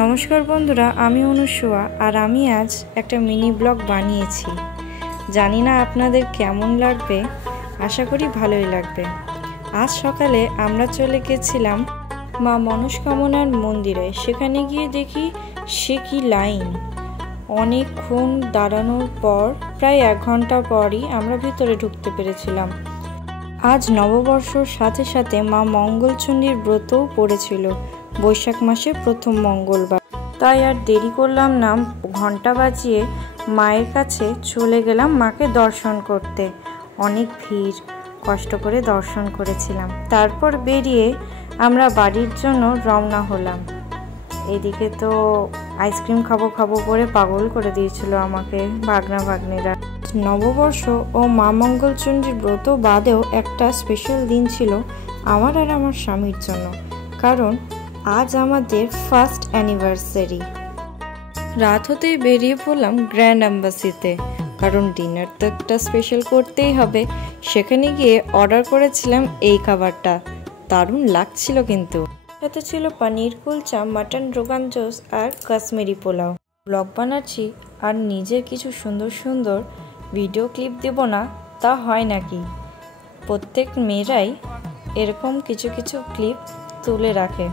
নমস্কার বন্ধুরা, আমি অনুসুয়া আর আমি আজ একটা মিনি ব্লগ বানিয়েছি। জানি না আপনাদের কেমন লাগবে, আশা করি ভালোই লাগবে। আজ সকালে আমরা চলে গেছিলাম মা মনস্কামনার মন্দিরে। সেখানে গিয়ে দেখি সে কি লাইন! অনেকক্ষণ দাঁড়ানোর পর প্রায় 1 ঘন্টা পরই আমরা ভিতরে ঢুকতে পেরেছিলাম। আজ নববর্ষর সাথে সাথে মা মঙ্গলচণ্ডীর ব্রতও পড়েছিল, বৈশাখ মাসে প্রথম মঙ্গলবার। তাই আর দেরি করলাম না, ঘন্টা বাজিয়ে মায়ের কাছে চলে গেলাম মাকে দর্শন করতে। অনেক ভিড়, কষ্ট করে দর্শন করেছিলাম। তারপর বেরিয়ে আমরা বাড়ির জন্য রওনা হলাম। এদিকে তো আইসক্রিম খাবো করে পাগল করে দিয়েছিল আমাকে ভাগ্নিরা। নববর্ষ ও মা মঙ্গলচণ্ডীর ব্রত বাদেও একটা স্পেশাল দিন ছিল আমার আর আমার স্বামীর জন্য, কারণ আজ আমাদের ফার্স্ট অ্যানিভার্সারি। রাত হতেই বেরিয়ে পড়লাম গ্র্যান্ড এম্বাসিতে, কারণ ডিনার তো একটা স্পেশাল করতেই হবে। সেখানে গিয়ে অর্ডার করেছিলাম এই খাবারটা, দারুণ লাগছিল। কিন্তু সাথে ছিল পনির কুলচা, মাটন রোগান জোস আর কাশ্মীরি পোলাও। ব্লগ বানাচ্ছি আর নিজের কিছু সুন্দর সুন্দর ভিডিও ক্লিপ দেব না তা হয় নাকি? প্রত্যেক মেয়েরাই এরকম কিছু কিছু ক্লিপ তুলে রাখে,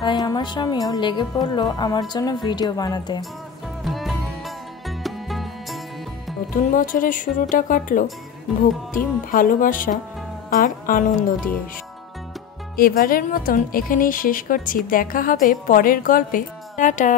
তাই আমার স্বামীও লেগে পড়লো আমার জন্য ভিডিও বানাতে। নতুন বছরের শুরুটা কাটলো ভক্তি, ভালোবাসা আর আনন্দ দিয়ে। এবারের মতন এখানেই শেষ করছি, দেখা হবে পরের গল্পে। টাটা।